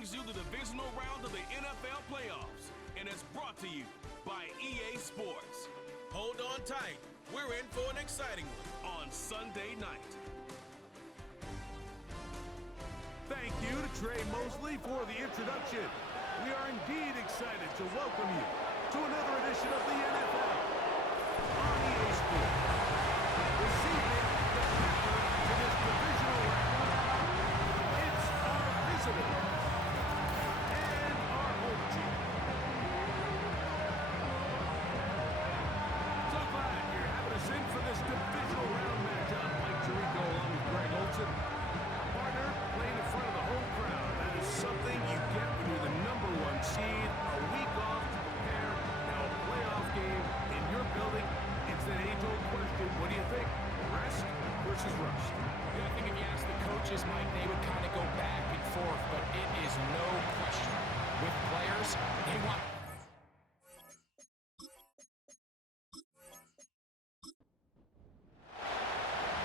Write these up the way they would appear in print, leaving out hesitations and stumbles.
brings you the divisional round of the NFL playoffs, and it's brought to you by EA Sports. Hold on tight. We're in for an exciting one on Sunday night. Thank you to Trey Mosley for the introduction. We are indeed excited to welcome you to another edition of the NFL on EA Sports. This evening, the capper to this divisional round, it's our visitors and our home team. So glad you're having us in for this divisional round matchup. Mike Tirico along with Greg Olson. Partner, playing in front of the home crowd. That is something you get when you're the #1 seed. A week off to prepare. Now a playoff game in your building. It's that age-old question. What do you think? Rest versus rust? Yeah, I think if you ask the coaches, Mike, they would kind of go back and forth, but it is no question. With players, they want...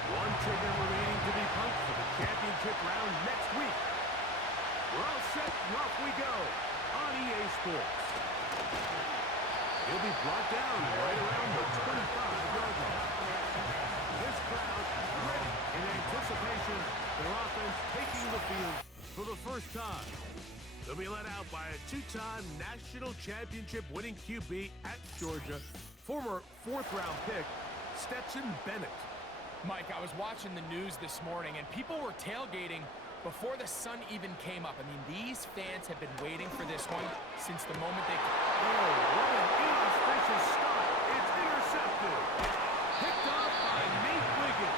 One ticket remaining to be punched for the championship round next week. We're all set and off we go on EA Sports. He'll be brought down right around the 25-yard line. This crowd ready in anticipation. Their offense taking the field for the first time. They'll be led out by a two-time national championship winning QB at Georgia, former fourth-round pick, Stetson Bennett. Mike, I was watching the news this morning, and people were tailgating before the sun even came up. I mean, these fans have been waiting for this one since the moment they... Oh, what an inauspicious start. It's intercepted. Picked off by Nate Wiggins.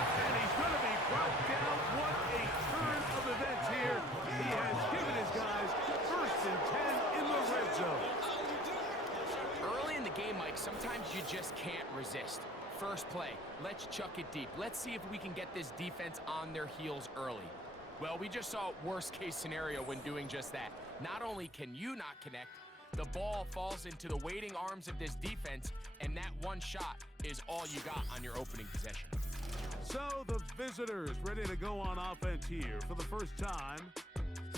And he's going to be brought down. What a turn of events here. He has given his guys 1st and 10 in the red zone. Early in the game, Mike, sometimes you just can't resist. First play, let's chuck it deep. Let's see if we can get this defense on their heels early. Well, we just saw worst-case scenario when doing just that. Not only can you not connect, the ball falls into the waiting arms of this defense, and that one shot is all you got on your opening possession. So the visitors ready to go on offense here for the first time.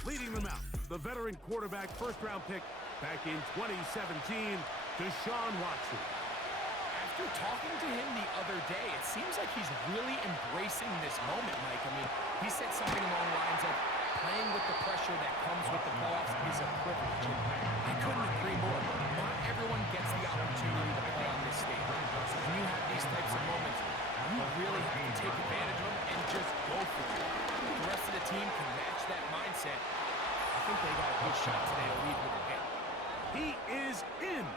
Leading them out, the veteran quarterback, first-round pick back in 2017, Deshaun Watson. After talking to him the other day, it seems like he's really embracing this moment, Mike. I mean, he said something along the lines of playing with the pressure that comes with the playoffs is a privilege. And I couldn't agree more. Not everyone gets the opportunity to play on this stage. So when you have these types of moments, you really have to take advantage of them and just go for it. If the rest of the team can match that mindset, I think they got a good shot today to lead with a hit. He is in.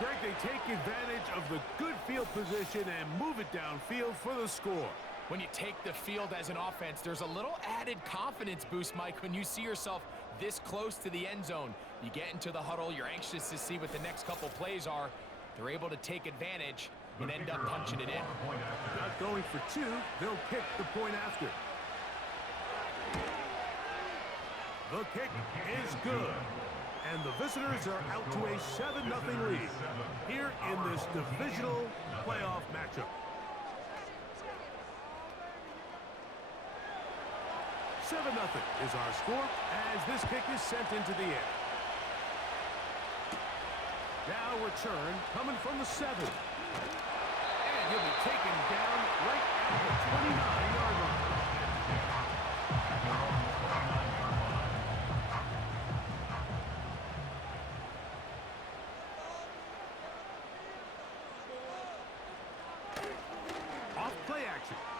Greg, they take advantage of the good field position and move it downfield for the score. When you take the field as an offense, there's a little added confidence boost, Mike, when you see yourself this close to the end zone. You get into the huddle, you're anxious to see what the next couple plays are. They're able to take advantage and end up punching it in. Not going for two, they'll kick the point after. The kick is good. And the visitors are out to a 7-0 lead here in this divisional playoff matchup. 7-0 is our score as this kick is sent into the air. Now return coming from the 7. And he'll be taken down right at the 29-yard line.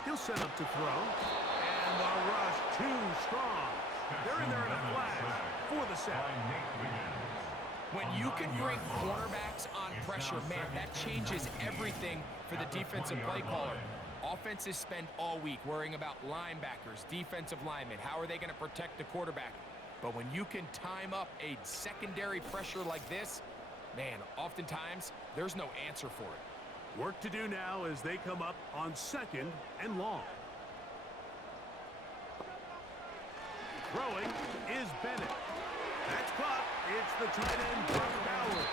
He'll set up to throw. And the rush too strong. They're in there in a flash for the sack. When you can bring cornerbacks on pressure, man, that changes everything for the defensive play caller. Offenses spend all week worrying about linebackers, defensive linemen. How are they going to protect the quarterback? But when you can time up a secondary pressure like this, man, oftentimes there's no answer for it. Work to do now as they come up on 2nd and long. Throwing is Bennett. That's caught. It's the tight end, Brock Bowers.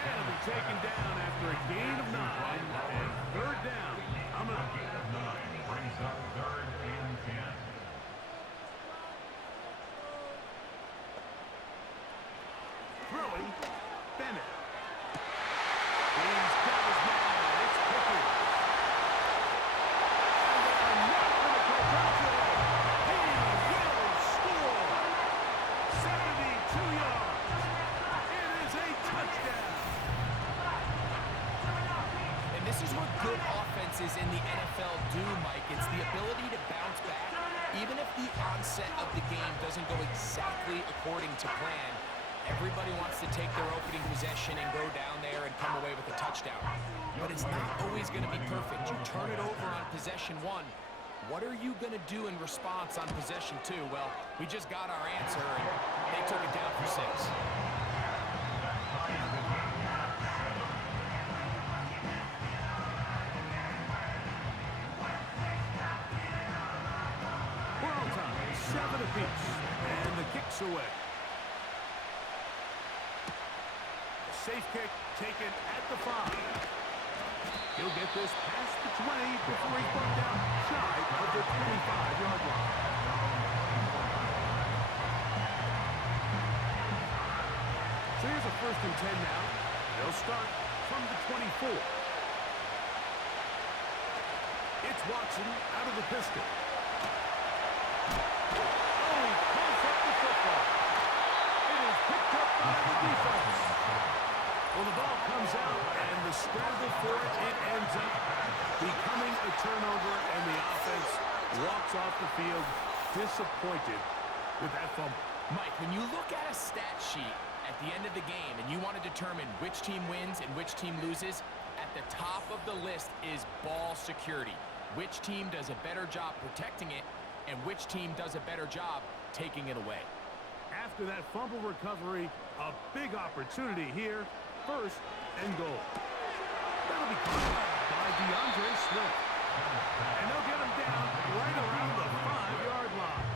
And it'll be taken down after a gain of 9 and 3rd down. Coming up. Gain of 9 brings up 3rd and 10. offenses in the NFL do, Mike. It's the ability to bounce back, even if the onset of the game doesn't go exactly according to plan. Everybody wants to take their opening possession and go down there and come away with a touchdown. But it's not always going to be perfect. You turn it over on possession one. What are you going to do in response on possession two? Well, we just got our answer, and they took it down for 6. We're on time. 7 apiece. And the kick's away. Safe kick taken at the 5. He'll get this past the 20 before he's brought down shy of the 25-yard line. So here's a 1st and 10 now. They'll start from the 24. It's Watson out of the pistol. Oh, he pulls up the football. It is picked up by the defense. Well, the ball comes out, and the scramble for it ends up becoming a turnover, and the offense walks off the field disappointed with that fumble. Mike, when you look at a stat sheet at the end of the game and you want to determine which team wins and which team loses, at the top of the list is ball security. Which team does a better job protecting it, and which team does a better job taking it away. After that fumble recovery, a big opportunity here. 1st and goal. That'll be caught by DeAndre Swift. And they'll get him down right around the 5-yard line.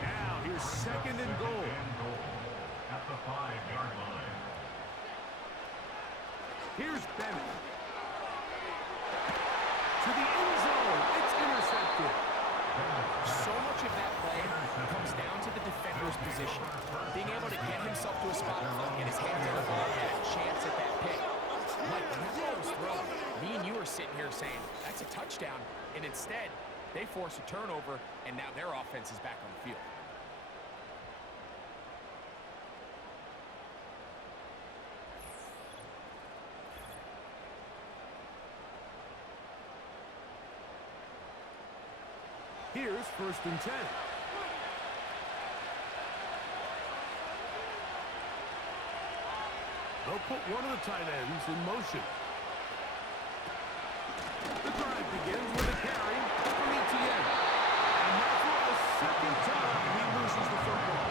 Now here's 2nd and goal. At the 5-yard line. Here's Bennett. To the end zone. It's intercepted. So much of that play comes down to the defender's position. Being able to get himself to a spot and get his hands on the ball and a chance at that pick. Mike, when that ball was thrown, me and you are sitting here saying, that's a touchdown. And instead, they force a turnover, and now their offense is back on the field. Here's 1st and 10. They'll put one of the tight ends in motion. The drive begins with a carry from ETN. And now for a 2nd time, he loses the football.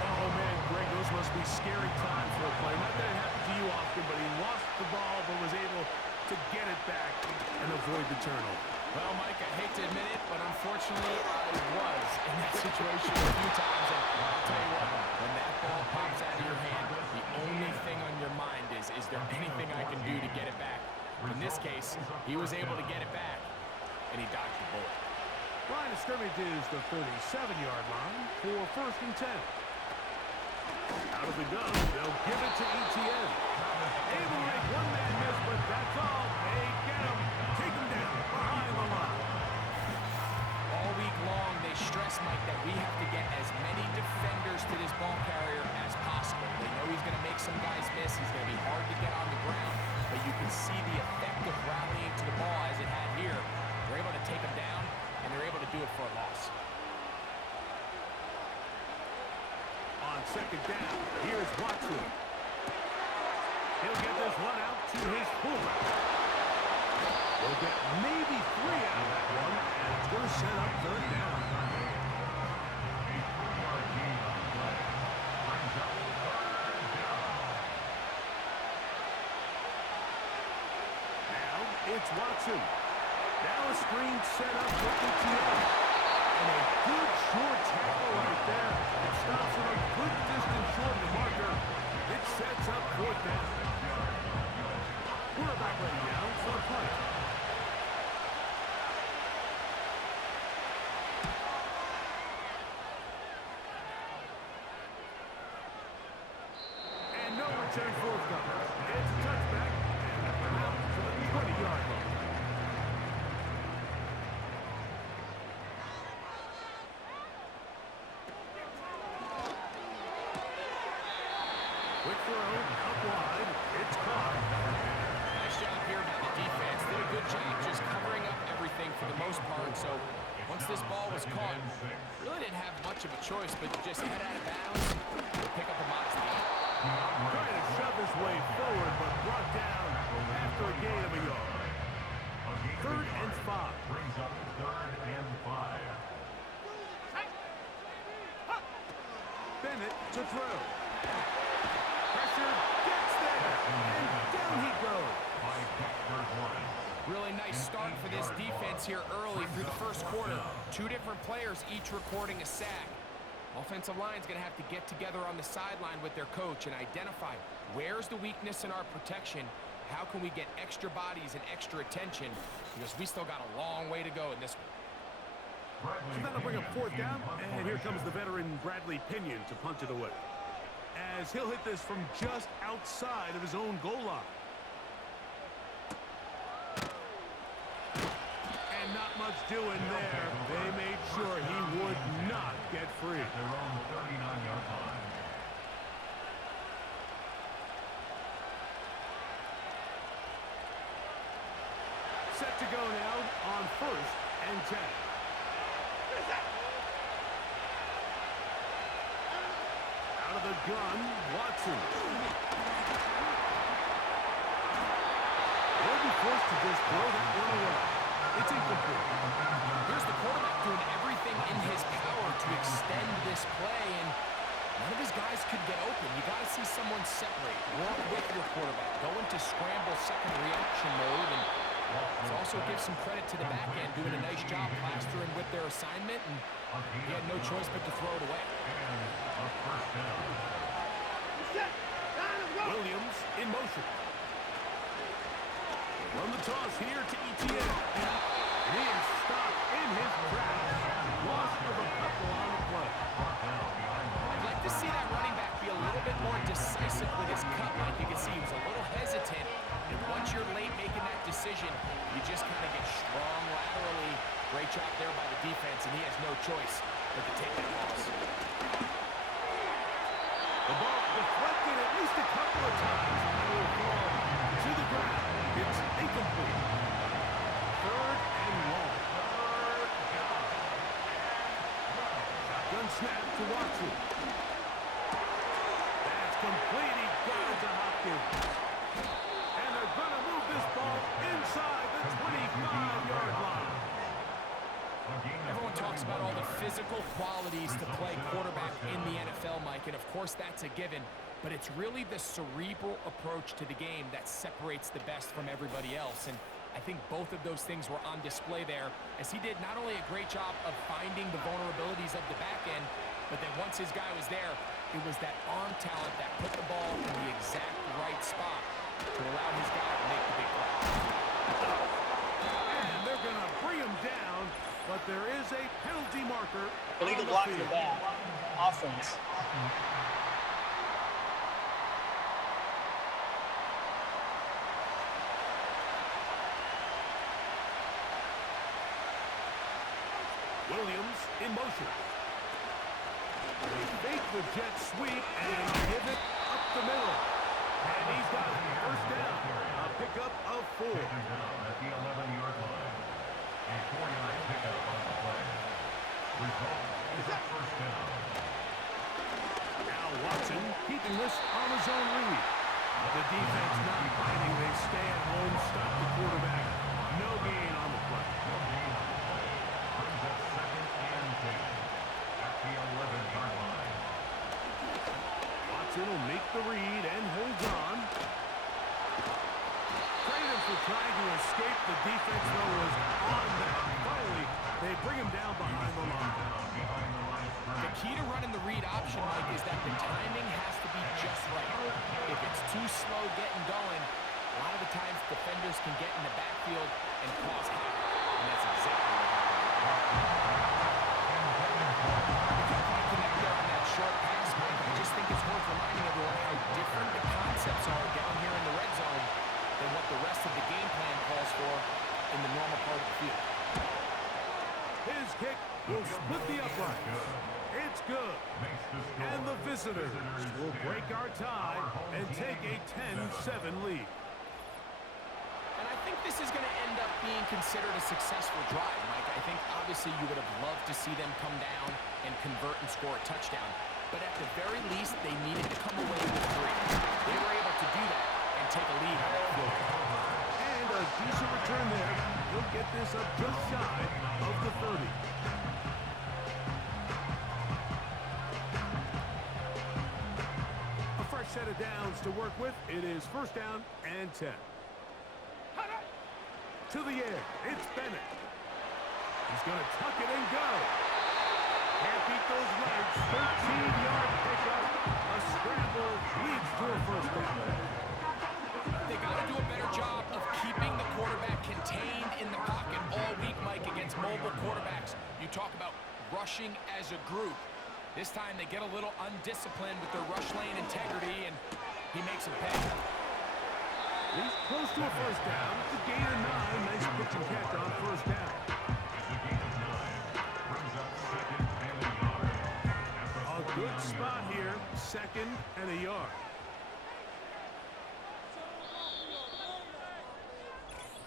Oh, man, Greg, those must be scary times for a player. Not that it happened to you often, but he lost the ball but was able to get it back and avoid the turnover. Well, Mike, I hate to admit it, but unfortunately, I was in that situation a few times. And I'll tell you what, when that ball pops out of your hand, the only thing on your mind is there anything I can do to get it back? In this case, he was able to get it back, and he dodged the bullet. Line of scrimmage is the 37-yard line for 1st and 10. Out of the gun, they'll give it to ETN. Able to make one man miss, but that's all. They get him. Take him down behind the line. All week long, they stress, Mike, that we have to get as many defenders to this ball carrier as possible. They know he's going to make some guys miss. He's going to be hard to get on the ground, but you can see the effect of rallying to the ball as it had here. They're able to take him down, and they're able to do it for a loss. On 2nd down, here's Watson. He'll get this one out to his fullback. They'll get maybe 3 out of that one, and it's going to set up 3rd down. Now it's Watson. Now a screen set up with the TM. And a good short tackle right there. It stops him a good distance short of the marker. It sets up 4th down. We're about ready now for a punt. And no return forthcoming. It's a touchback, and a come out to the 20-yard line. Quick throw, out wide. It's caught. Nice job here by the defense. Did a good So once this ball was caught, really didn't have much of a choice, but just head out of bounds and pick up a modest gain. Trying to shove his way forward, but brought down after a gain of a yard. 3rd and 5. Brings up 3rd and 5. Bennett to throw. Pressure gets there, and down he goes. Really nice start for this defense here early through the first quarter. 2 different players each recording a sack. Offensive line's going to have to get together on the sideline with their coach and identify where's the weakness in our protection. How can we get extra bodies and extra attention? Because we still got a long way to go in this one. So that'll bring up 4th down, and here comes the veteran Bradley Pinion to punt it away, as he'll hit this from just outside of his own goal line. And not much doing there. They made sure he would not get free. Their own 39-yard line. Set to go now on 1st and 10. Out of the gun, Watson. They'll be forced to just throw that one away. It's incomplete. Here's the quarterback doing everything in his power to extend this play, and none of his guys could get open. You got to see someone separate, work with your quarterback, go into scramble second reaction mode, and also give some credit to the back end, doing a nice job plastering with their assignment, and he had no choice but to throw it away. Williams in motion. Run the toss here to ETN. And he is stopped in his tracks. Loss of a couple on the play. I'd like to see that running back be a little bit more decisive with his cut line. You can see he was a little hesitant. And once you're late making that decision, you just kind of get strong laterally. Great job there by the defense, and he has no choice but to take that loss. The ball deflected at least a couple of times. And will fall to the ground. It's incomplete. 3rd and 1. Shotgun snap to Watson. That's complete. He got it to Hopkins. And they're going to move this ball inside the 25-yard line. Everyone talks about all the physical qualities to play quarterback in the NFL, Mike, and of course that's a given, but it's really the cerebral approach to the game that separates the best from everybody else, and I think both of those things were on display there, as he did not only a great job of finding the vulnerabilities of the back end, but then once his guy was there, it was that arm talent that put the ball in the exact right spot to allow his guy to make the big play. And they're going to bring him down, but there is a penalty marker. Illegal block in the back. Offense. Williams in motion. They fake the jet sweep and give it up the middle. And he's got it. 1st down. A pickup of 4. Taken down at the 11-yard line. A 4-yard pickup on the play. Result is a 1st down. Now Watson keeping this on his own read. The defense not biting. They stay at home, stop the quarterback. No gain on the play. Brings up 2nd and 10 at the 11-yard line. Watson will make the read and holds on. Credit for trying to escape. The defense, though, was on that. Finally, they bring him down behind the line. The key to running the read option, Mike, is that the timing has to be just right. If it's too slow getting going, a lot of the times defenders can get in the backfield and cause havoc. And that's exactly what happened. On that short pass, Mike, I just think it's worth reminding everyone how different the concepts are down here in the red zone than what the rest of the game plan calls for in the normal part of the field. His kick will split the upright. It's good. And the visitors will break our tie and take a 10-7 lead. And I think think this is going to end up being considered a successful drive, Mike. I think obviously you would have loved to see them come down and convert and score a touchdown. But at the very least, they needed to come away with 3. They were able to do that and take a lead on that field goal. And a decent return there. He'll get this up just shy of the 30. A fresh set of downs to work with. It is first down and 10. To the air, it's Bennett. He's going to tuck it and go. Can't beat those legs. 13-yard pickup. A scramble leads to a first down. They got to do a better job of keeping the quarterback contained in the pocket all week, Mike, against mobile quarterbacks. You talk about rushing as a group. This time they get a little undisciplined with their rush lane integrity, and he makes them pay. He's close to a first down. It's a gain of 9. Nice pitch and catch on first down. A good spot here. Second and a yard.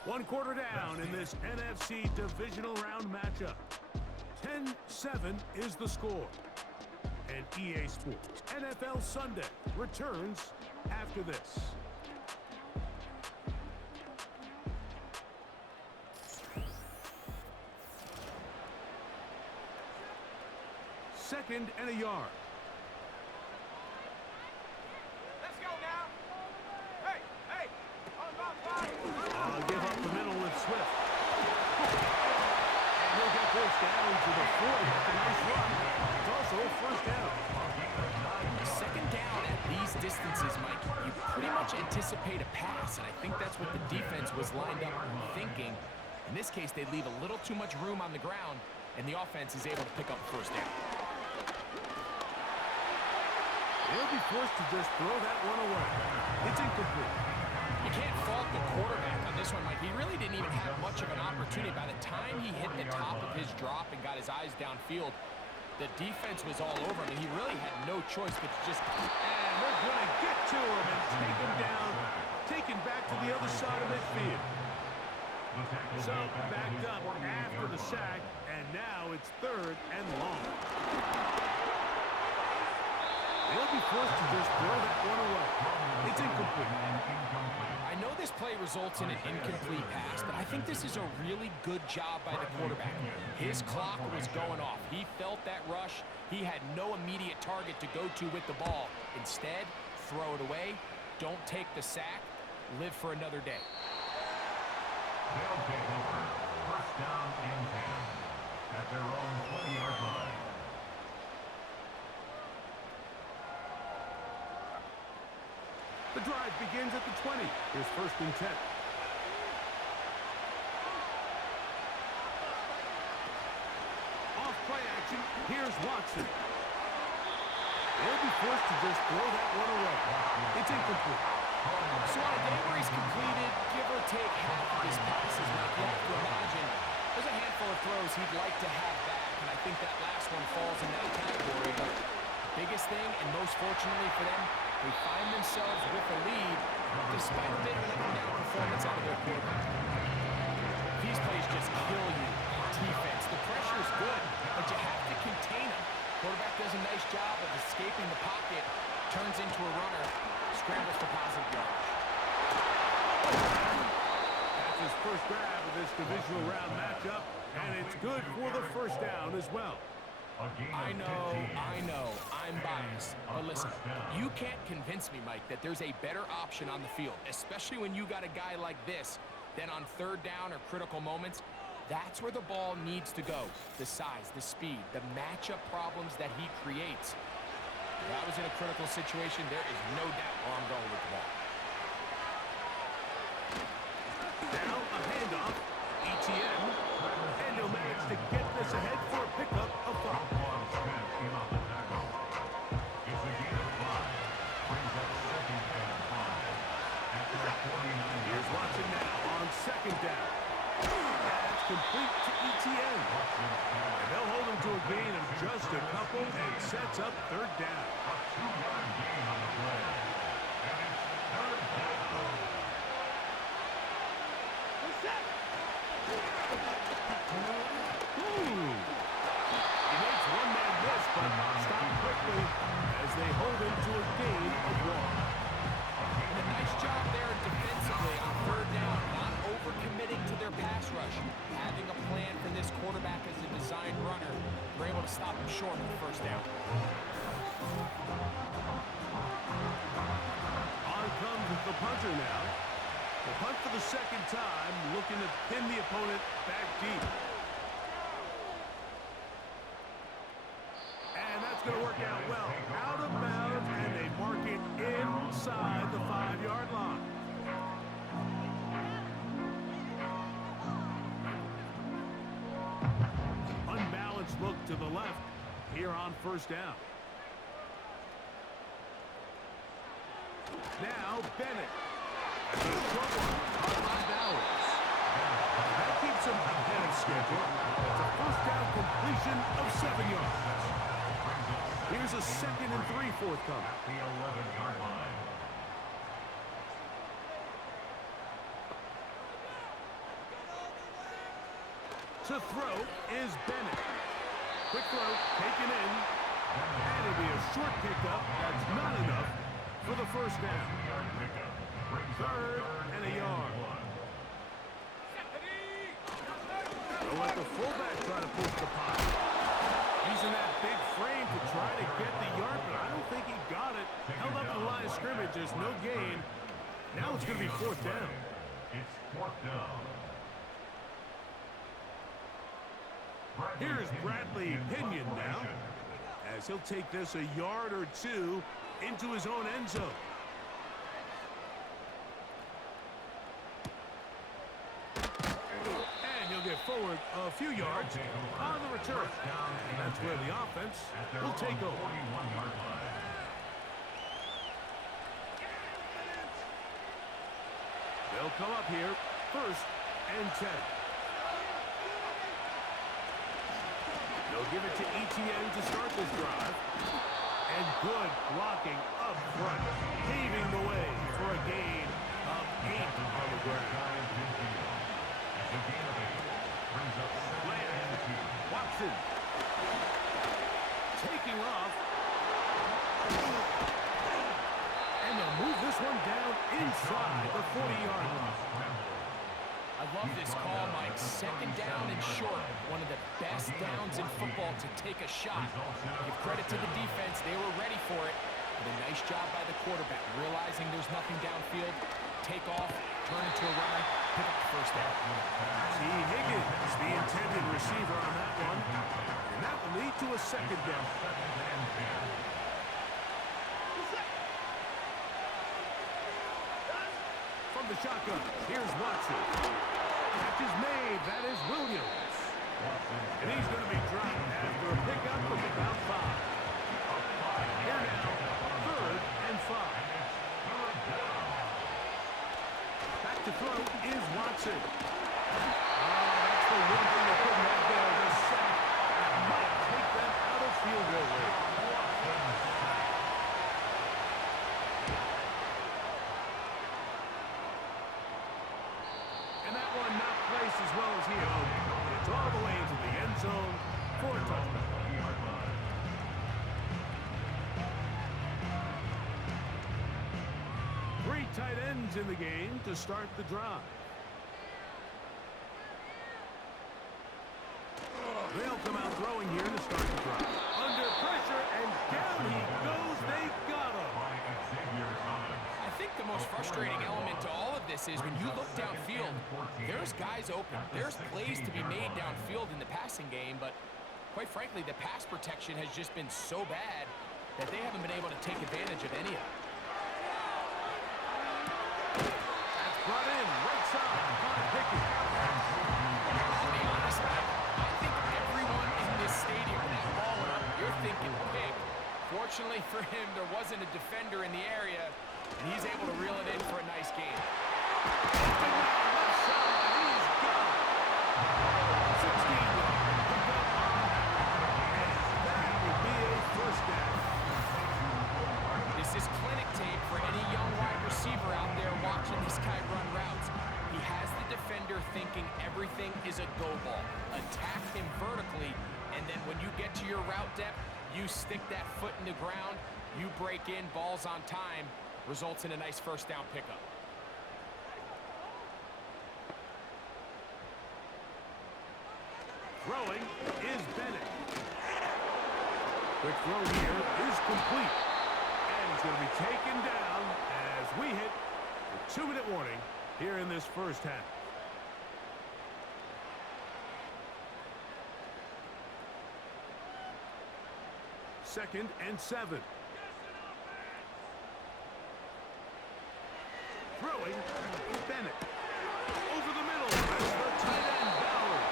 One quarter down in this NFC divisional round matchup. 10-7 is the score. And EA Sports NFL Sunday returns after this. Second and a yard. Let's go now. Hey, hey. I'll give up the middle with Swift. And he'll get this down to the 40. That's a nice run. It's also a first down. Second down at these distances, Mike, you pretty much anticipate a pass, and I think that's what the defense was lined up thinking. In this case, they leave a little too much room on the ground, and the offense is able to pick up the first down. They'll be forced to just throw that one away. It's incomplete. You can't fault the quarterback on this one, Mike. He really didn't even have much of an opportunity. By the time he hit the top of his drop and got his eyes downfield, the defense was all over him, and he really had no choice but to just... And they're going to get to him and take him down, taken back to the other side of midfield. So, backed up after the sack, and now it's third and long. They'll be forced to just throw that one away. It's incomplete. I know this play results in an incomplete pass, but I think this is a really good job by the quarterback. His clock was going off. He felt that rush. He had no immediate target to go to with the ball. Instead, throw it away. Don't take the sack. Live for another day. They'll take over. First down and 10 at their own 20-yard line. The drive begins at the 20. Here's first and 10. Off play action. Here's Watson. They'll be forced to just throw that one away. It's incomplete. So on a day where he's completed, give or take half of his passes, Mike, you have to imagine there's a handful of throws he'd like to have back, and I think that last one falls in that category. But the biggest thing, and most fortunately for them, they find themselves with a lead despite a bit of an up-and-down performance out of their quarterback. These plays just kill you on defense. The pressure is good, but you have to contain them. Quarterback does a nice job of escaping the pocket, turns into a runner, scrambles for positive yardage. That's his first grab of this divisional round matchup, and it's good for the first down as well. I know, I'm biased. But listen, you can't convince me, Mike, that there's a better option on the field, especially when you got a guy like this, than on third down or critical moments. That's where the ball needs to go. The size, the speed, the matchup problems that he creates. If I was in a critical situation, there is no doubt where I'm going with the ball. Now a handoff. ETN. And he'll manage to get this ahead for a pickup of 5. Here's Watson now on second down. That's complete to ETN. And they'll hold him to a gain of just a couple and sets up third down. A 2-yard gain on the play. And it's third down. short of the first down. On comes the punter now. The punt for the second time, looking to pin the opponent back deep. And that's going to work out well. Out of bounds, and they mark it inside the 5-yard line. Unbalanced look to the left here on first down. Now Bennett. And a short one on balance. That keeps him ahead of schedule. It's a first down completion of 7 yards. Here's a 2nd and 3 forthcoming. At the 11-yard line. To throw is Bennett. Quick throw, taken in. And it'll be a short pickup. That's not enough for the first down. 3rd and a yard. They'll let the fullback try to push the pile. Using that big frame to try to get the yard, but I don't think he got it. Held up in the line of scrimmage. There's no gain. Now it's going to be 4th down. It's 4th down. Here's Bradley Pinion now, as he'll take this a yard or two into his own end zone. And he'll get forward a few yards on the return. And that's where the offense will take over. They'll come up here, 1st and 10. They'll give it to Etienne to start this drive. And good blocking up front, paving the way for a gain of 8 on the ground. Watson taking off. And they'll move this one down inside the 40-yard line. I love this call, Mike. 2nd down and short. One of the best downs in football to take a shot. Give credit to the defense. They were ready for it. But a nice job by the quarterback. Realizing there's nothing downfield. Take off, turn into a run, pick up the first down. T. Higgins, the intended receiver on that one. And that will lead to a 2nd down. From the shotgun, here's Watson. Catch is made. That is Williams. And he's going to be dropped after a pickup of about 5. Here now, 3rd and 5. Back to throw is Watson. That's the one thing they couldn't have there. The sack that might take them out of field goal range. And that one not placed as well as he hoped. It's all the way into the end zone for a touchdown. 3 tight ends in the game to start the drive. They'll come out throwing here to start the drive. Under pressure, and down he goes. They got him. I think the most frustrating element to all of this is when you look downfield, there's guys open. There's plays to be made downfield in the passing game, but quite frankly, the pass protection has just been so bad that they haven't been able to take advantage of any of it. That's brought in right side by Pickett. I'll be honest, Mike, I think everyone in this stadium, when that ball went up, you're thinking pick. Fortunately for him, there wasn't a defender in the area, and he's able to reel it in for a nice gain. Left side, he's got it. 16 yards. And that will be a first down. This is clinic tape for any young wide receiver out there watching this guy run routes. He has the defender thinking everything is a go ball. Attack him vertically, and then when you get to your route depth, you stick that foot in the ground, you break in, balls on time, results in a nice first down pickup. Throwing is Bennett. Quick throw here is complete. And he's going to be taken down as we hit the 2-minute warning here in this first half. Second and 7. Throwing, Bennett. Over the middle, that's the tight end, Bowers.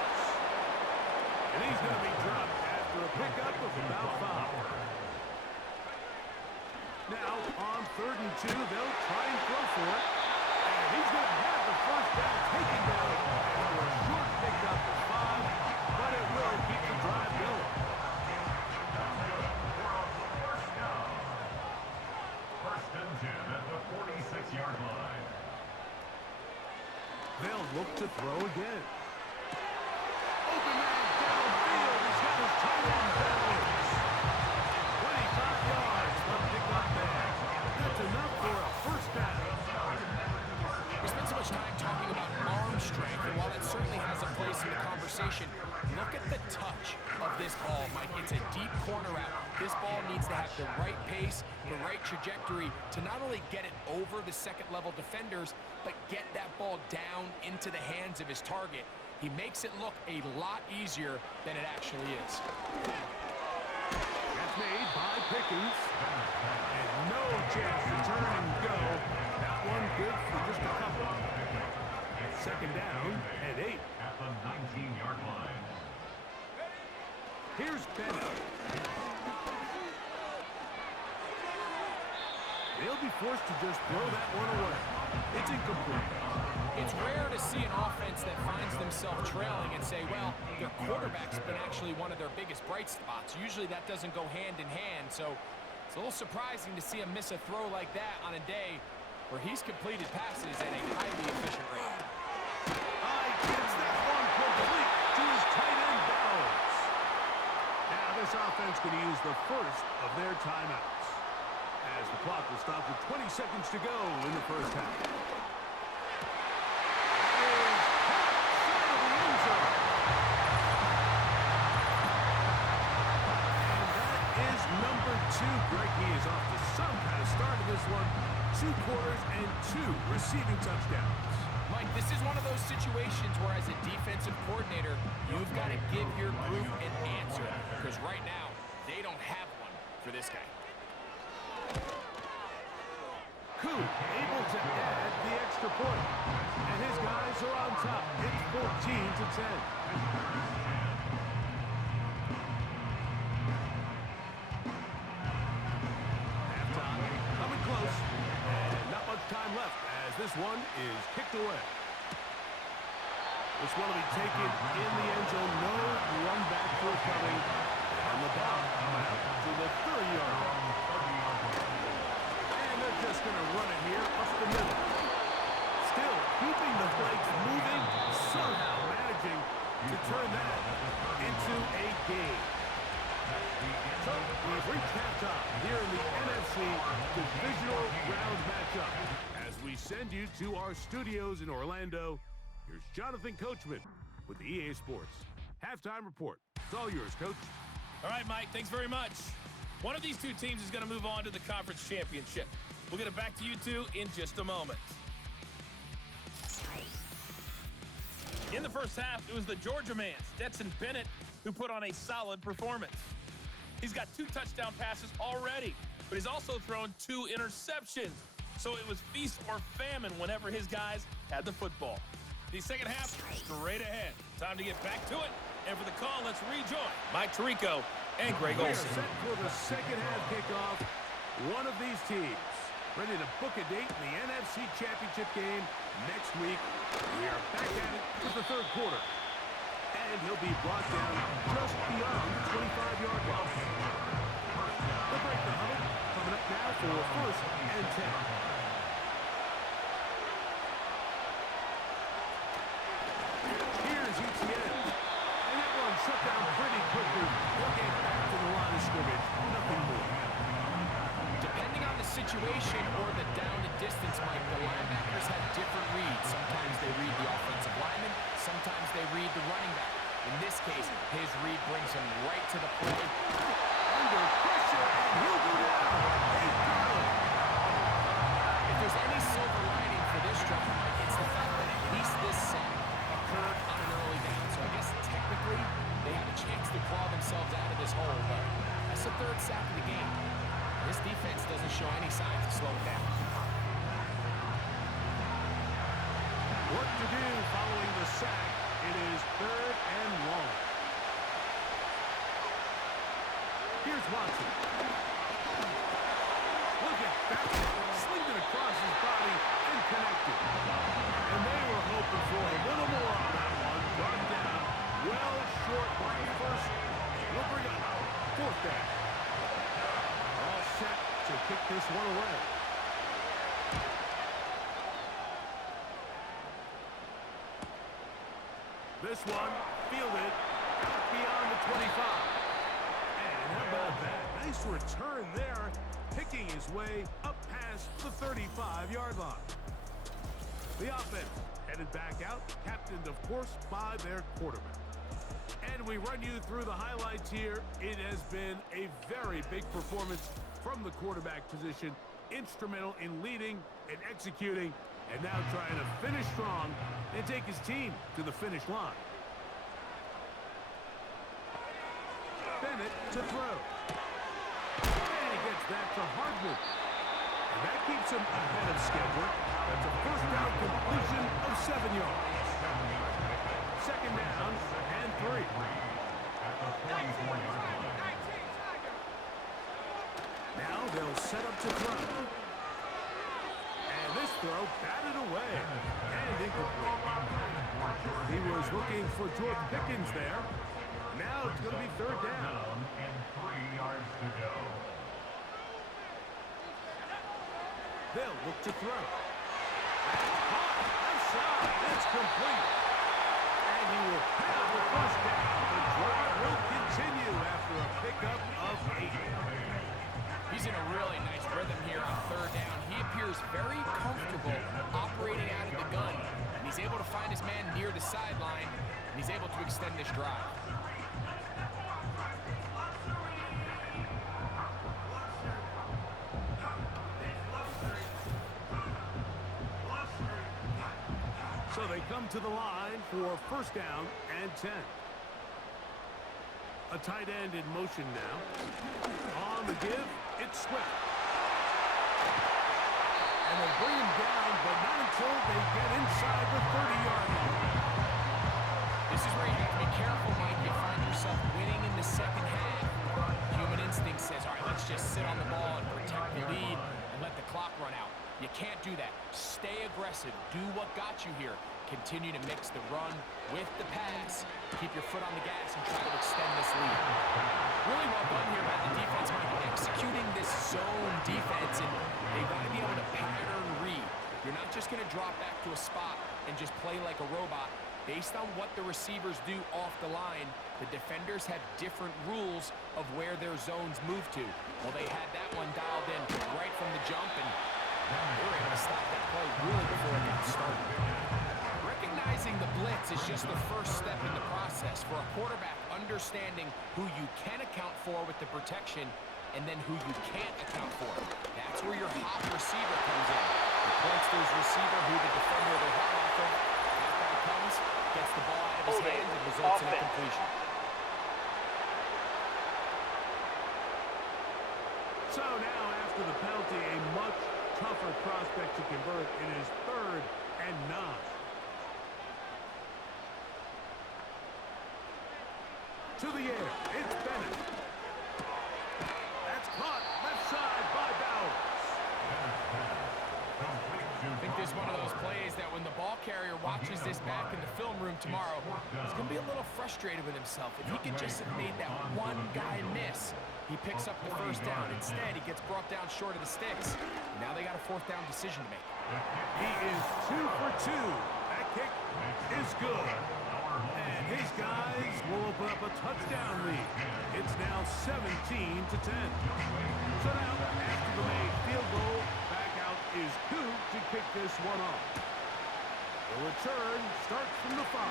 And he's going to be dropped after a pickup of about 5. Now, on 3rd and 2, they'll try and throw for it. And he's going to have the first down taken down after a short pickup of 5, but it will keep the drive going. First and 10 at the 46-yard line. They'll look to throw again. Open man downfield. He's got his tight end Bowers. 25 yards. They'll pick up there. That's enough for a first down. We spent so much time talking about arm strength, and while that certainly has a place in the conversation, look at the touch of this ball, Mike. It's a deep corner out. This ball needs to have the right pace, the right trajectory to not only get it over the second-level defenders, but get that ball down into the hands of his target. He makes it look a lot easier than it actually is. That's made by Pickens. And no chance to turn and go. That one good for just a couple. Second down and 8. At the 19-yard line. Here's Bennett. They'll be forced to just throw that one away. It's incomplete. It's rare to see an offense that finds themselves trailing and say, well, their quarterback's been actually one of their biggest bright spots. Usually that doesn't go hand in hand, so it's a little surprising to see him miss a throw like that on a day where he's completed passes at a highly efficient rate. Gets that one complete to his tight end Bowers. Now this offense can use the first of their timeouts, as the clock will stop with 20 seconds to go in the first half. Number 2, Greg, he is off to some kind of start in this one. 2 quarters and 2 receiving touchdowns. Mike, this is one of those situations where as a defensive coordinator, you've got to give your group an answer. Because right now, they don't have one for this guy. Koo able to add the extra point. And his guys are on top. It's 14-10. Time left as this one is kicked away. This one will be taken in the end zone. No run back forthcoming. And the ball coming out to the 30-yard line. And they're just going to run it here up the middle. Still keeping the legs moving, somehow managing to turn that into a game. So we've reached halftime here in the NFC Divisional Round matchup. As we send you to our studios in Orlando, here's Jonathan Coachman with the EA Sports Halftime Report. It's all yours, Coach. All right, Mike, thanks very much. One of these two teams is going to move on to the conference championship. We'll get it back to you two in just a moment. In the first half, it was the Georgia man, Stetson Bennett, who put on a solid performance. He's got 2 touchdown passes already, but he's also thrown 2 interceptions. So it was feast or famine whenever his guys had the football. The second half, straight ahead. Time to get back to it. And for the call, let's rejoin Mike Tirico and Greg We are Olsen. set for the second half kickoff. One of these teams ready to book a date in the NFC Championship game next week. We are back at it with the third quarter. And he'll be brought down just beyond the 25-yard line. The break the huddle coming up now for first and 10. Here's ETN. And that one shut down pretty quickly. He'll get back to the line of scrimmage. Nothing more. Depending on the situation or the down and distance, Mike, the linebackers have different reads. Sometimes they read the offensive lineman, sometimes they read the running back. In this case, his read brings him right to the play. under pressure, and he'll go down. He's got it. If there's any silver lining for this drive, Mike, it's the fact that at least this sack occurred on an early down. So I guess technically they have a chance to claw themselves out of this hole, but that's the third sack of the game. This defense doesn't show any signs of slowing down. Work to do following the sack. It is 3rd and long. Here's Watson. Look at that. Slinged it across his body and connected. And they were hoping for a little more on that one. Brought down well short by first. We'll bring up 4th down. All set to kick this one away. This one fielded out beyond the 25. And how about that? Nice return there, picking his way up past the 35-yard line. The offense headed back out, captained, of course, by their quarterback. And we run you through the highlights here. It has been a very big performance from the quarterback position, instrumental in leading and executing, and now trying to finish strong and take his team to the finish line. Bennett to throw. And he gets that to Hardman. And that keeps him ahead of schedule. That's a first down completion of 7 yards. 2nd down and 3. Now they'll set up to throw. And this throw batted away and incomplete. He was looking for George Pickens there. Now it's going to be 3rd down. And 3 yards to go. They'll look to throw. That's caught. Left side. It's complete. And he will have the first down. The drive will continue after a pickup of 8. He's in a really nice rhythm here on 3rd down. He appears very comfortable operating out of the gun. And he's able to find his man near the sideline, and he's able to extend this drive. So they come to the line for 1st down and 10. A tight end in motion now. On the give, it's Swift. And they bring him down, but not until they get inside the 30-yard line. This is where you have to be careful, Mike. You find yourself winning in the 2nd half. Human instinct says, all right, let's just sit on the ball and protect the lead and let the clock run out. You can't do that. Stay aggressive. Do what got you here. Continue to mix the run with the pass. Keep your foot on the gas and try to extend this lead. Really well done here by the defense, Mike, executing this zone defense, and they've got to be able to pattern read. You're not just going to drop back to a spot and just play like a robot. Based on what the receivers do off the line, the defenders have different rules of where their zones move to. Well, they had that one dialed in right from the jump, and they were able to stop that play really before it got started. Recognizing the blitz is just the first step in the process for a quarterback, understanding who you can account for with the protection and then who you can't account for. That's where your hot receiver comes in. He points to his receiver who the defender they're hot off of. That guy comes, gets the ball out of his hands, and results in a completion. So now, after the penalty, a much tougher prospect to convert. It is 3rd and 9. To the air, it's Bennett. That's caught left side by Bowers. I think this is one of those plays that when the ball carrier watches this back in the film room tomorrow, he's going to be a little frustrated with himself. If he could just have made that one guy miss, he picks up the 1st down. Instead, he gets brought down short of the sticks. Now they got a 4th down decision to make. He is 2 for 2. That kick is good. And his guys will open up a touchdown lead. It's now 17-10. So now, after the made field goal, back out is Coop to kick this one off. The return starts from the 5.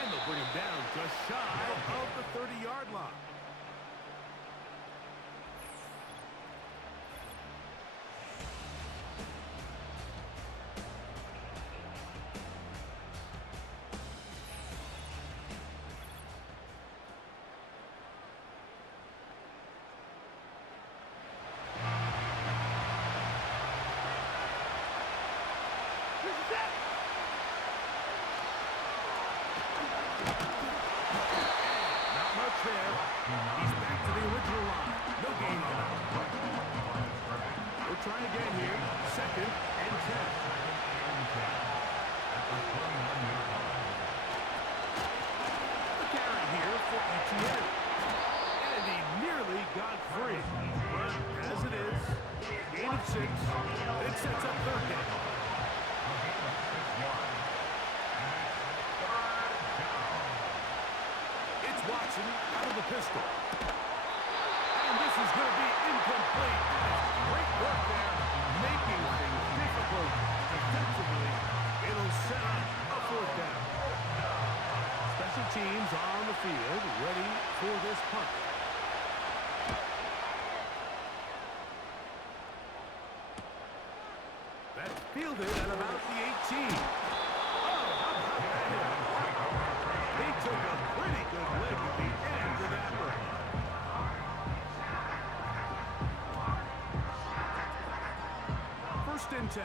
And they'll bring him down just shy of the 30-yard line. Not much there. He's back to the original line. No gain on that. We'll try again here. 2nd and 10. The carry here for Etienne. And he nearly got free. But as it is, gain of 6. It sets up 3rd down. It's Watson out of the pistol. And this is going to be incomplete. Great work there, making things difficult defensively. It'll set up a 4th down. Special teams are on the field, ready for this punt. That's fielded at about the 18. Oh, how about that hit? They took a pretty good lick at the end of that run. First and 10.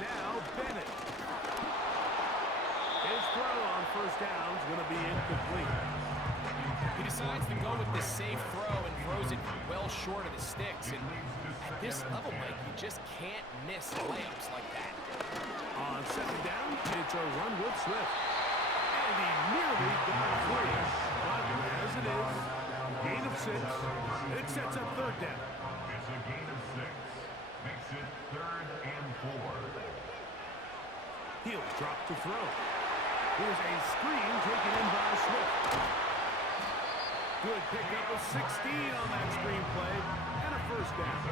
Now Bennett. His throw on first down is going to be incomplete. He decides to go with this safe throw and throws it well short of the sticks. And at this level, Mike, you just can't miss layups like that. On 2nd down, it's a run with Swift. And he nearly got free. But as it is, gain of 6. It sets up 3rd down. It's a gain of 6. Makes it 3rd and 4. He'll drop to throw. Here's a screen taken in by Swift. Good pickup of 16 on that screen play. And a first down.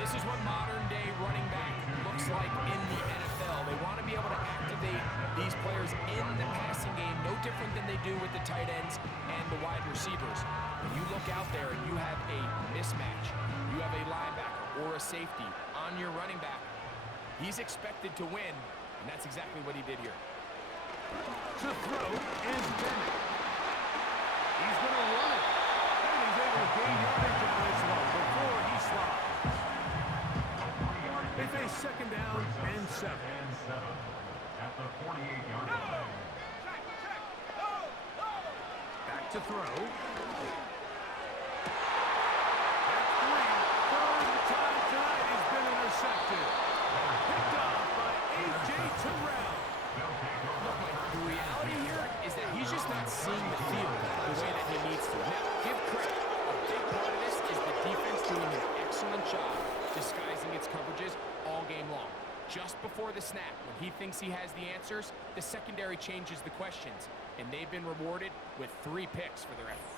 This is what modern-day running back looks like in the NFL. They want to be able to activate these players in the passing game, no different than they do with the tight ends and the wide receivers. When you look out there and you have a mismatch, you have a linebacker or a safety on your running back, he's expected to win, and that's exactly what he did here. To throw is Bennett. He's going to run it. And he's able to gain yardage on this one before he slides. They face 2nd down and 7. At the 48-yard line. Back to throw. That's 3. 3rd time tonight he's been intercepted. Picked off by A.J. Terrell. Look, Mike, the reality here is that he's just not seeing the field the way that he needs to. Now, give credit. A big part of this is the defense doing an excellent job disguising its coverages all game long. Just before the snap, when he thinks he has the answers, the secondary changes the questions, and they've been rewarded with 3 picks for their effort.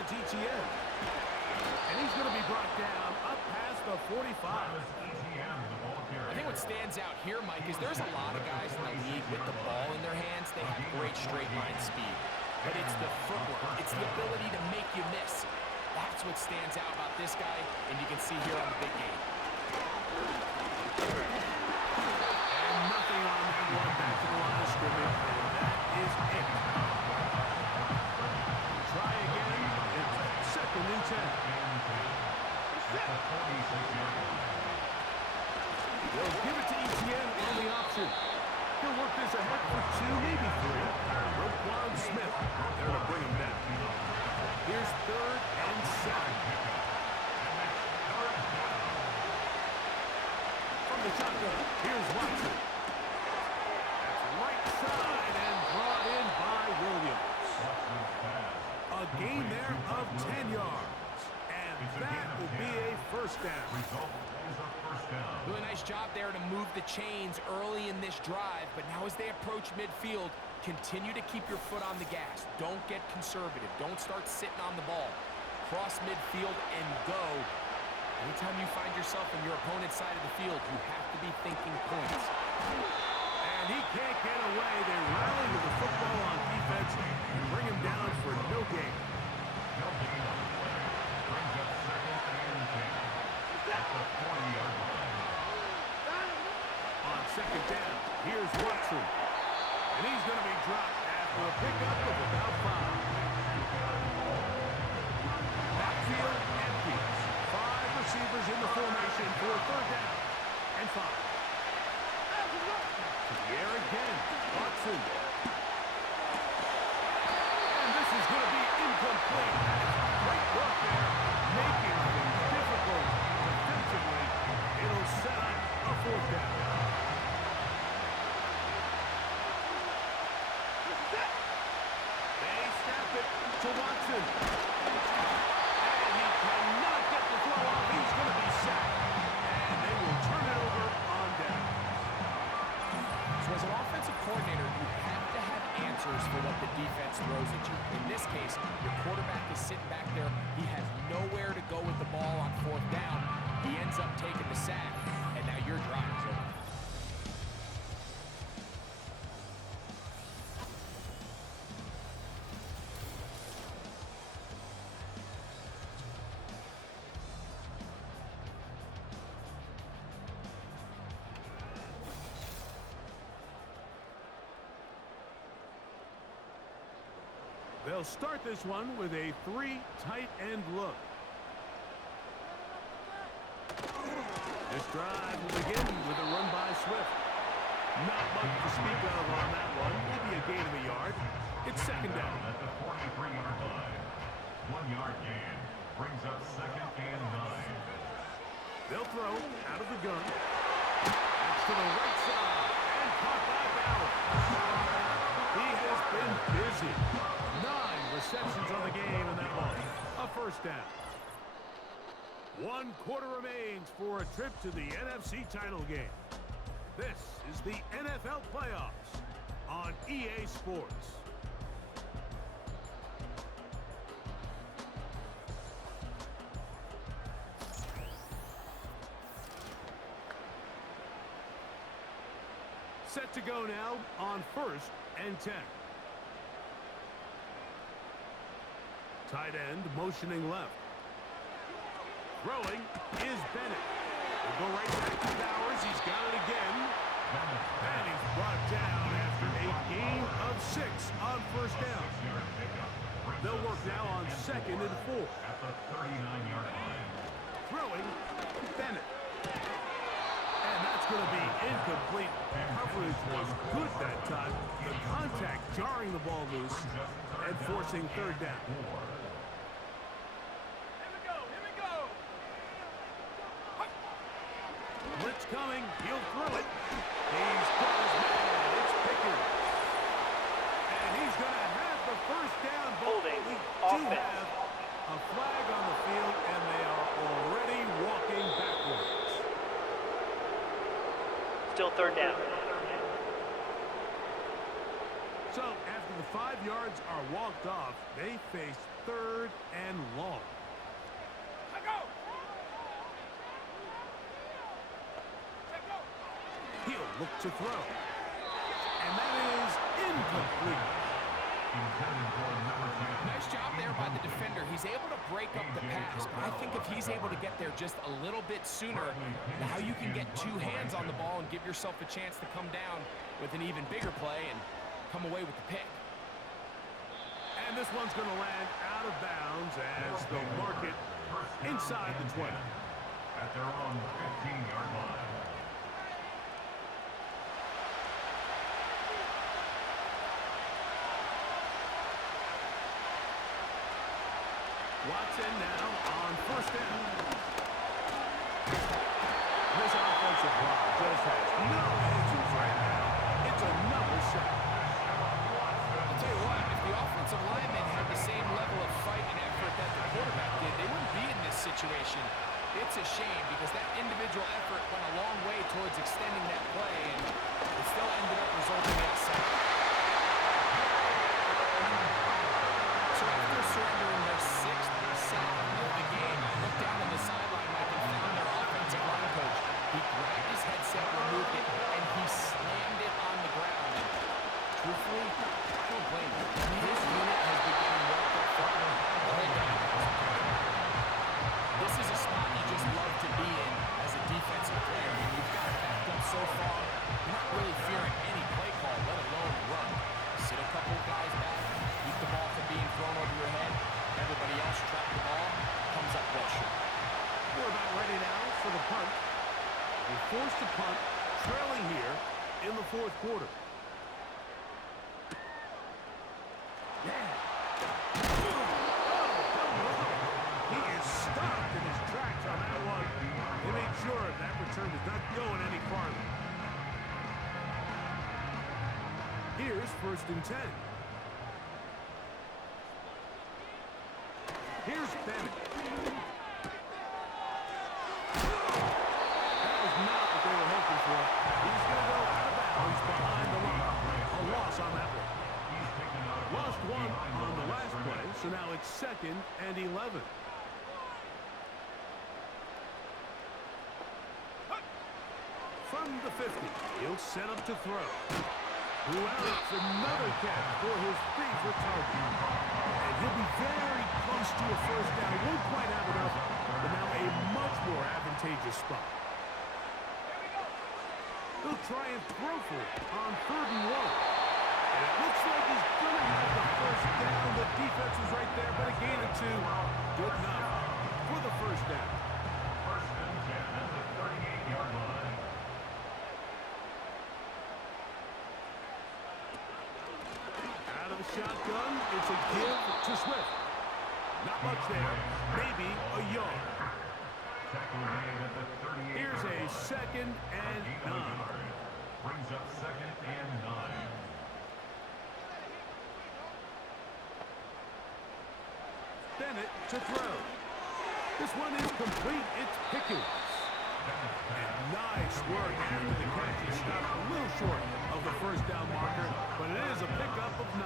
It's Etienne. And he's going to be brought down up past the 45. I think what stands out here, Mike, is there's a lot of guys in the league with the ball in their hands. They have great straight line speed. But it's the footwork. It's the ability to make you miss. That's what stands out about this guy, and you can see here on the big game. And nothing on that one back to the line of scrimmage, and that is it. Try again. It's 2nd and 10. They'll give it to Etienne on the option. He'll work this ahead for 2, maybe 3. Roquan Smith there to bring him down. Here's 3rd and 7. From the shotgun, here's Watson. That's right side and brought in by Williams. A gain there of 10 yards. And that will be a first down. Really nice job there to move the chains early in this drive, but now as they approach midfield, continue to keep your foot on the gas. Don't get conservative. Don't start sitting on the ball. Cross midfield and go. Anytime you find yourself on your opponent's side of the field, you have to be thinking points. And he can't get away. They rally with the football on defense and bring him down for no gain. pickup of about 5. Backfield empties. 5 receivers in the formation for 3rd down and 5. To the air again. Watson. And this is going to be incomplete. Great work there, making things difficult defensively. It'll set up a 4th down. They snap it to Watson. And he cannot get the throw off. He's going to be sacked. And they will turn it over on down. So as an offensive coordinator, you have to have answers for what the defense throws at you. In this case, your quarterback is sitting back there. He has nowhere to go with the ball on 4th down. He ends up taking the sack, and now your drive is over. They'll start this one with a 3 tight end look. This drive will begin with a run by Swift. Not much to speak of on that one. Maybe a gain of a yard. It's 2nd down. At the 43-yard line. 1-yard gain brings up 2nd and 9. They'll throw out of the gun. That's to the right side. And caught by Ballard. He has been busy. 9 receptions on the game in that one. A 1st down. 1 quarter remains for a trip to the NFC title game. This is the NFL playoffs on EA Sports. Set to go now on 1st and 10. Tight end motioning left. Throwing is Bennett. He'll go right back to Bowers. He's got it again. And he's brought down after a gain of 6 on 1st down. They'll work now on 2nd and 4. At the 39-yard line. Throwing, Bennett. And that's going to be incomplete. Coverage was good that time. The contact jarring the ball loose and forcing 3rd down. Blitz coming. He'll throw it. He's got his man. It's Pickens. And he's going to have the 1st down. But Holding we do offense. have a flag on the field, and they are already walking backwards. Still 3rd down. So after the 5 yards are walked off, they face 3rd and long. He'll look to throw. And that is incomplete. Nice job there by the defender. He's able to break up the pass, but I think if he's able to get there just a little bit sooner, now you can get 2 hands on the ball and give yourself a chance to come down with an even bigger play and come away with the pick. And this one's going to land out of bounds as they'll mark it inside the 20. At their own 15-yard line. Watson now on 1st down. This offensive line just has no answers right now. It's another sack. I'll tell you what, if the offensive linemen had the same level of fight and effort that the quarterback did, they wouldn't be in this situation. It's a shame because that individual effort went a long way towards extending that play, and it still ended up resulting in a sack. So after surrendering their 6th sack of the game, I looked down on the sideline, Mike, and found their offensive line coach. He grabbed his headset, removed it, and he slammed it on the ground. And truthfully, I don't blame him. His unit has been getting worked up front all day. This is a spot you just love to be in as a defensive player. When you've got it backed up so far, you're not really fearing any play call, let alone run. Sit a couple guys back, first and 10. Here's Bennett. That was not what they were hoping for. He's going to go out of bounds behind the line. A loss on that one. Lost one on the last play, so now it's 2nd and 11. From the 50, he'll set up to throw. It's another catch for his favorite target. And he'll be very close to a first down. Won't quite have enough, but now a much more advantageous spot. He'll try and throw for it on 3rd and 1. And it looks like he's going to have the first down. The defense was right there, but a gain of 2. Good enough for the first down. First and 10 at the 38-yard line. Out of the shotgun, it's a give to Swift. Not much there, maybe a yard. Here's a 2nd and 9. Brings up 2nd and 9. Bennett to throw. This one is complete. It's Pickens. And nice work after the catch. He stopped a little short of the first down marker, but it is a pickup of 9.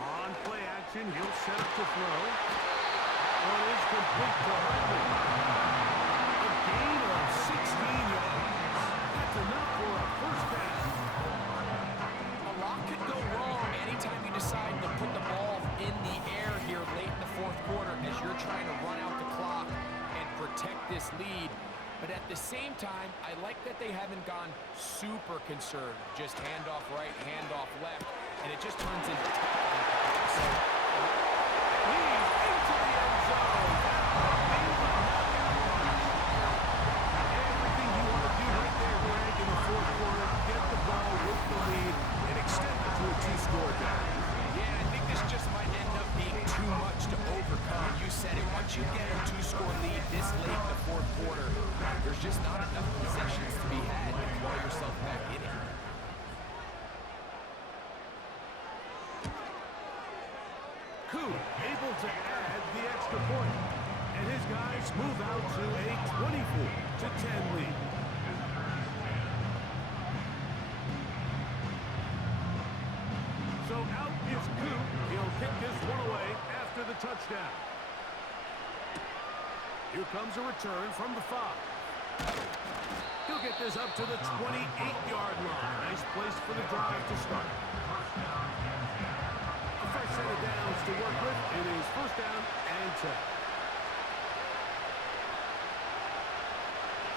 On play action, he'll set up to throw. That one is complete to Hartley. A gain of 16 yards. That's enough for a first down. A lot could go wrong anytime you decide to put the ball in the air here late in the 4th quarter as you're trying to run out the clock and protect this lead. But at the same time, I like that they haven't gone super conservative. Just handoff right, handoff left, and it just turns into tackling. So he's into the end zone. Everything you want to do right there, Greg, in the 4th quarter, get the ball with the lead and extend it to a 2-score game. yeah, I think this just might end up being too much to overcome. You said it. Once you get a 2-score lead this late in the 4th quarter, there's just not enough possessions to be had to claw yourself back in it. Koo able to add the extra point. And his guys move out to a 24-10 lead. So out is Koo. He'll kick this one away after the touchdown. Here comes a return from the 5. He'll get this up to the 28-yard line. Nice place for the drive to start. A fresh set of downs to work with. It is first down and 10.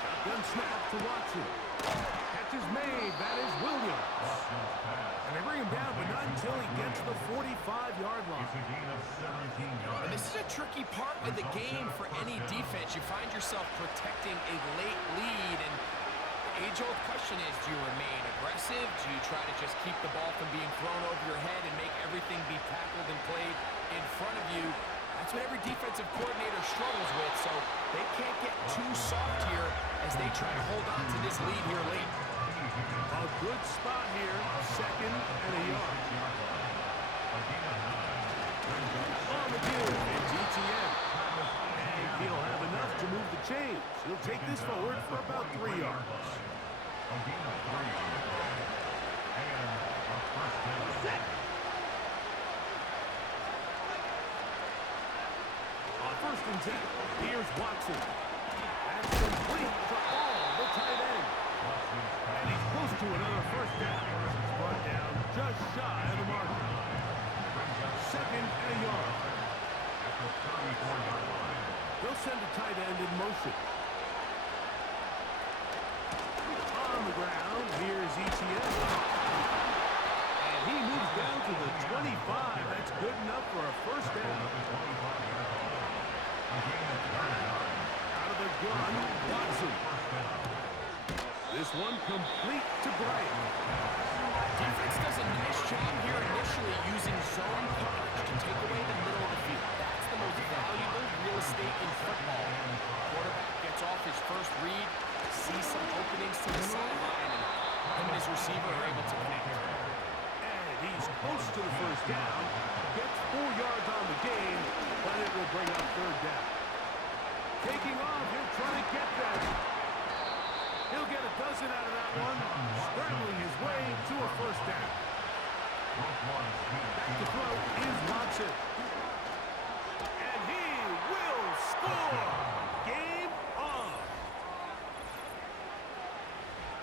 Shotgun snap to Watson. Catch is made. That is Williams. And they bring him down, but not until he gets to the 45-yard line. It's a gain of 17 yards. And this is a tricky part of the game for any defense. You find yourself protecting a late lead, and the age-old question is, do you remain aggressive? Do you try to just keep the ball from being thrown over your head and make everything be tackled and played in front of you? That's what every defensive coordinator struggles with, so they can't get too soft here as they try to hold on to this lead here late. A good spot here, 2nd and a yard. On the give, it's ETN. And he'll have enough to move the chains. He'll take this forward for about 3 yards. A gain of 3. And a first down. On 1st and 10, here's Watson. That's complete to all the tight end. And he's close to another first down. He's brought down just shy of the marker. 2nd and a yard. At the 34-yard line. They'll send a tight end in motion. On the ground, here's ETN. And he moves down to the 25. That's good enough for a first down. Out of the gun, Watson. This one complete to Bryant. Defense does a nice job here initially using zone coverage to take away the middle of the field. That's the most valuable real estate in football. Quarterback gets off his first read, close to the first down. Gets 4 yards on the game, but it will bring up third down. Taking off, he'll try to get them. He'll get a dozen out of that one, scrambling his way to a first down. Back to throw is Watson. And he will score. Game on.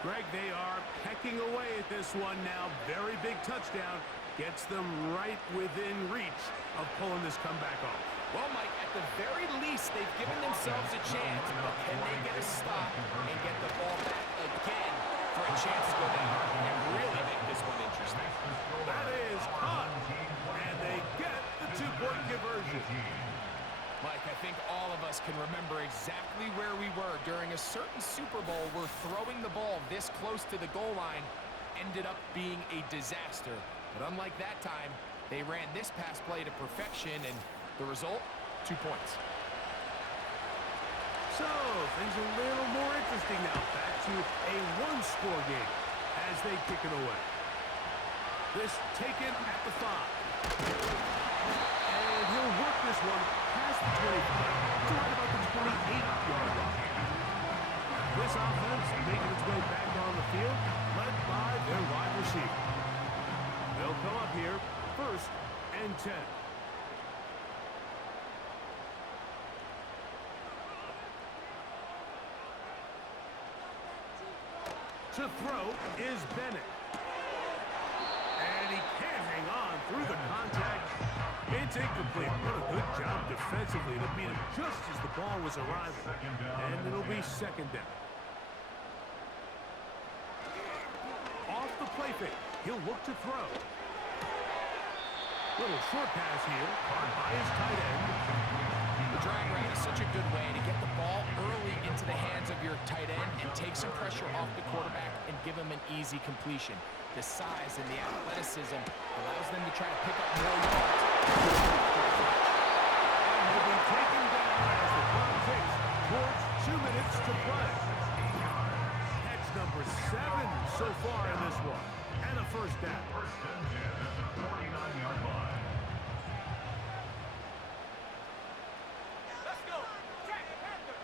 Greg, they are pecking away at this one now. Very big touchdown. Gets them right within reach of pulling this comeback off. Well, Mike, at the very least, they've given themselves a chance, but can they get a stop and get the ball back again for a chance to go down and really make this one interesting? That is caught, and they get the 2-point conversion. Mike, I think all of us can remember exactly where we were during a certain Super Bowl where throwing the ball this close to the goal line ended up being a disaster. But unlike that time, they ran this pass play to perfection, and the result, 2 points. So, things a little more interesting now. Back to a one-score game as they kick it away. This taken at the 5. And he'll work this one past the 25 to right about the 28-yard line. This offense making its way back on the field, led by their wide receiver. They'll come up here, 1st and 10. To throw is Bennett. And he can't hang on through the contact. It's incomplete. What a good job defensively to beat him just as the ball was arriving. And it'll be 2nd down. Off the play fake. He'll look to throw. Little short pass here, caught by his tight end. The drag route is such a good way to get the ball early into the hands of your tight end and take some pressure off the quarterback and give him an easy completion. The size and the athleticism allows them to try to pick up more yards. And he'll be taken down as the clock ticks towards 2 minutes to play. Catch number 7 so far in this one. And a first down. First and 10 at the 49-yard line. Let's go. Jack Panther.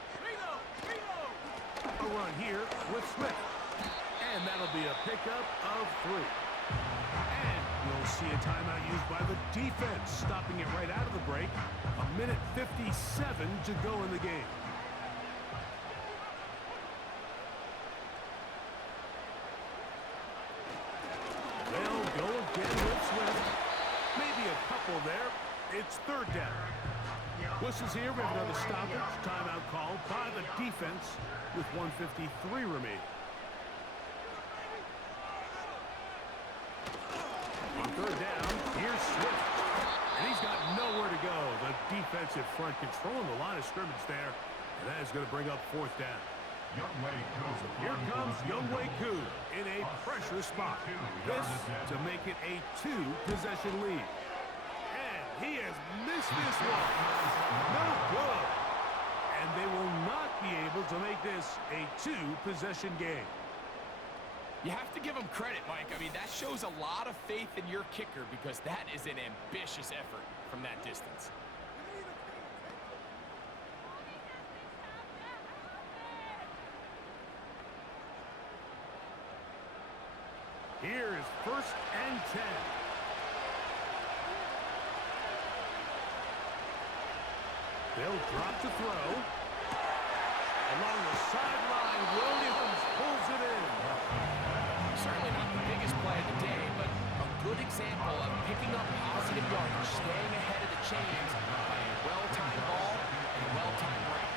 A run here with Smith. And that'll be a pickup of 3. And we'll see a timeout used by the defense, stopping it right out of the break. 1:57 to go in the game. They'll go again with Swift. Maybe a couple there. It's 3rd down. Whistles here. We have another stoppage. Timeout called by the defense with 1:53 remaining. On 3rd down, here's Swift. And he's got nowhere to go. The defensive front controlling the line of scrimmage there. And that is going to bring up 4th down. Here comes Younghoe Koo in a pressure spot. This to make it a 2-possession lead. And he has missed this one. No good. And they will not be able to make this a 2-possession game. You have to give him credit, Mike. I mean, that shows a lot of faith in your kicker because that is an ambitious effort from that distance. Here is 1st and 10. They'll drop to throw. Along the sideline, Williams pulls it in. Certainly not the biggest play of the day, but a good example of picking up positive yardage, staying ahead of the chains by a well-timed ball and a well-timed route.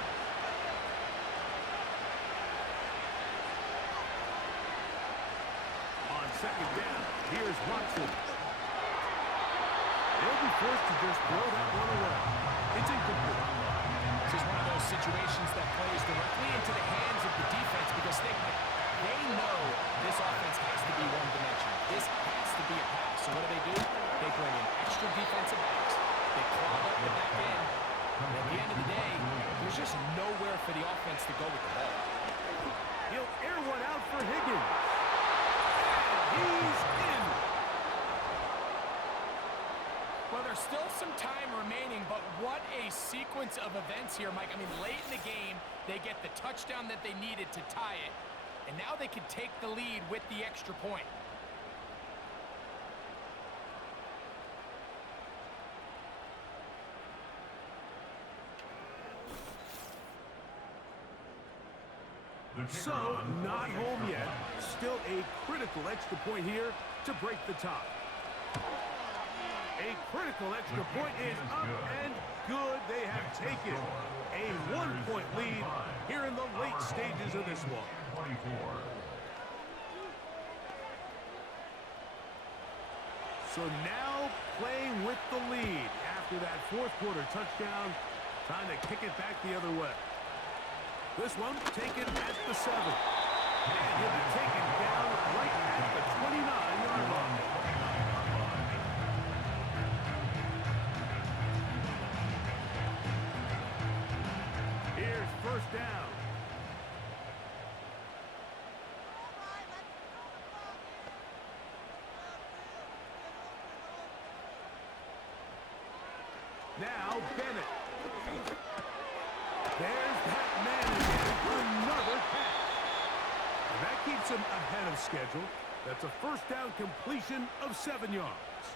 On 2nd down, here's Watson. They'll be forced to just throw that one away. It's incomplete. This is one of those situations that plays directly into the hands of the defense because they know this offense has to be one-dimensional. This has to be a pass. So what do? They bring in extra defensive backs. They clog up the back end. And at the end of the day, there's just nowhere for the offense to go with the ball. He'll air one out for Higgins. And he's in. There's still some time remaining, but what a sequence of events here, Mike. I mean, late in the game, they get the touchdown that they needed to tie it, and now they can take the lead with the extra point. So, not home yet. Still a critical extra point here to break the tie. A critical extra point is up and good. They have taken a 1-point lead here in the late stages of this one. So now playing with the lead after that fourth quarter touchdown, trying to kick it back the other way. This one taken at the 7. And he'll be taken down right at the 29-yard line. Here's first down. Now Bennett. There's that man again. Another pass. And that keeps him ahead of schedule. That's a first down completion of 7 yards.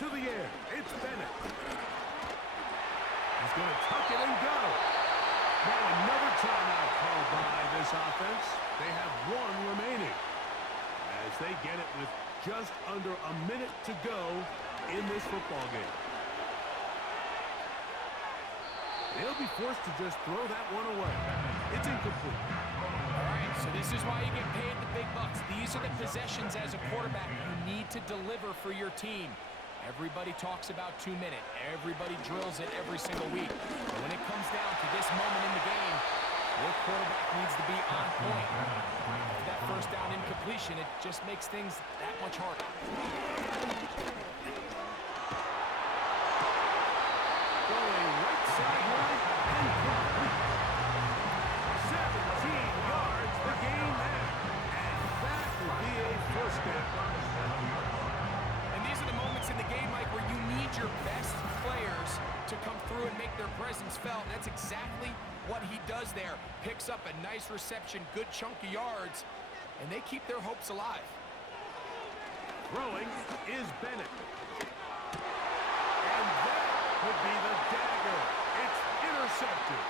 To the air. It's Bennett. He's going to tuck it and go. Now another timeout called by this offense. They have one remaining as they get it with just under a minute to go in this football game. They'll be forced to just throw that one away. It's incomplete. All right, so this is why you get paid the big bucks. These are the possessions as a quarterback you need to deliver for your team. Everybody talks about 2 minutes. Everybody drills it every single week. But when it comes down to this moment in the game, your quarterback needs to be on point. With that first down incompletion, it just makes things that much harder. Going right sideline and complete. 17 yards, the gain there. And that will be a first down. And these are the moments in the game, Mike, where you need your best players to come through and make their presence felt. And that's exactly what he does there. Picks up a nice reception, good chunk of yards, and they keep their hopes alive. Throwing is Bennett. And that would be the dagger. It's intercepted.